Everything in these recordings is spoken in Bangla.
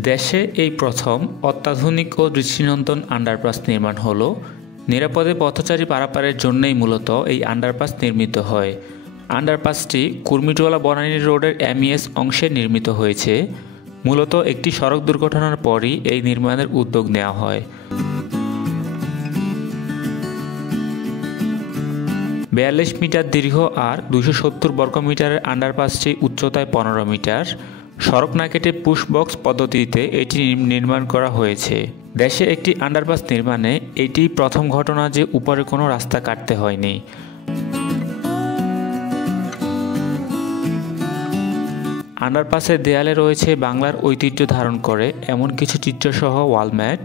দেশে এই প্রথম অত্যাধুনিক ও দৃষ্টিনন্দন আন্ডারপাস নির্মাণ হলো। নিরাপদে পথচারী পারাপারের জন্যই মূলত এই আন্ডারপাস নির্মিত হয়। আন্ডারপাসটি কুর্মিটোলা বনানী রোডের এমইএস অংশে নির্মিত হয়েছে। মূলত একটি সড়ক দুর্ঘটনার পরই এই নির্মাণের উদ্যোগ নেওয়া হয়। ৪২ মিটার দীর্ঘ আর ২৭০ বর্গমিটারের আন্ডারপাসটি উচ্চতায় ১৫ মিটার। সড়ক না কেটে পুশ বক্স পদ্ধতিতে এটি নির্মাণ করা হয়েছে। দেশে একটি আন্ডারপাস নির্মাণে এটি প্রথম ঘটনা যে উপরে কোনো রাস্তা কাটতে হয়নি। আন্ডারপাসের দেয়ালে রয়েছে বাংলার ঐতিহ্য ধারণ করে এমন কিছু চিত্রসহ ওয়ালম্যাট।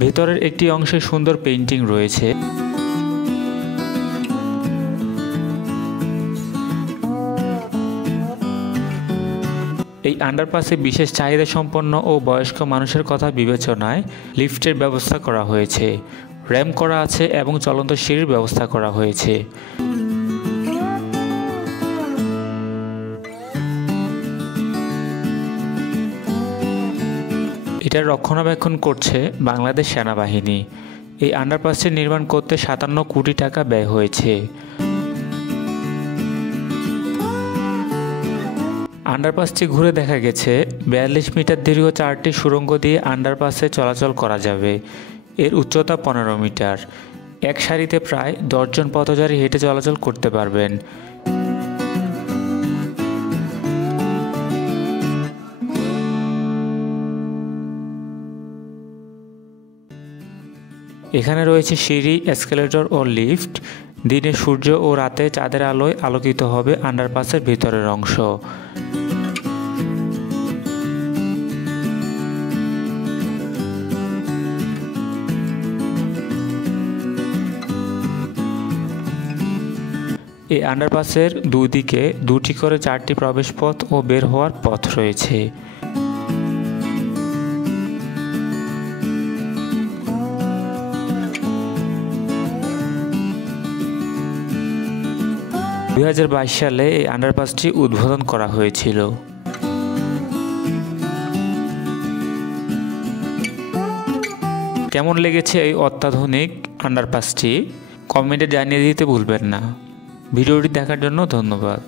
ভেতরের একটি অংশে সুন্দর পেইন্টিং রয়েছে। এই আন্ডারপাসে বিশেষ চাহিদা সম্পন্ন ও বয়স্ক মানুষের কথা বিবেচনায় লিফটের ব্যবস্থা করা হয়েছে, র্যাম্প করা আছে এবং চলন্ত সিঁড়ির ব্যবস্থা করা হয়েছে। এটার রক্ষণাবেক্ষণ করছে বাংলাদেশ সেনাবাহিনী। এই আন্ডারপাসটি নির্মাণ করতে ৫৭ কোটি টাকা ব্যয় হয়েছে। আন্ডারপাসটি ঘুরে দেখা গেছে ৪২ মিটার দীর্ঘ ৪টি সুড়ঙ্গ দিয়ে আন্ডারপাসে চলাচল করা যাবে। এর উচ্চতা ১৫ মিটার। এক সারিতে প্রায় ১০ জন পথচারী হেঁটে চলাচল করতে পারবেন। এখানে রয়েছে সিঁড়ি, এসকেলেটর ও লিফট। দিনে সূর্য ও রাতে চাঁদের আলোয় আলোকিত হবে আন্ডারপাসের ভেতরের অংশ। এই আন্ডারপাসের দুদিকে দুটি করে ৪টি প্রবেশপথ ও বের হওয়ার পথ রয়েছে। সালে এই আন্ডারপাসটি উদ্বোধন করা হয়েছিল। কেমন লেগেছে এই অত্যাধুনিক আন্ডারপাসটি কমেন্টে জানিয়ে দিতে ভুলবেন না। ভিডিওটি দেখার জন্য ধন্যবাদ।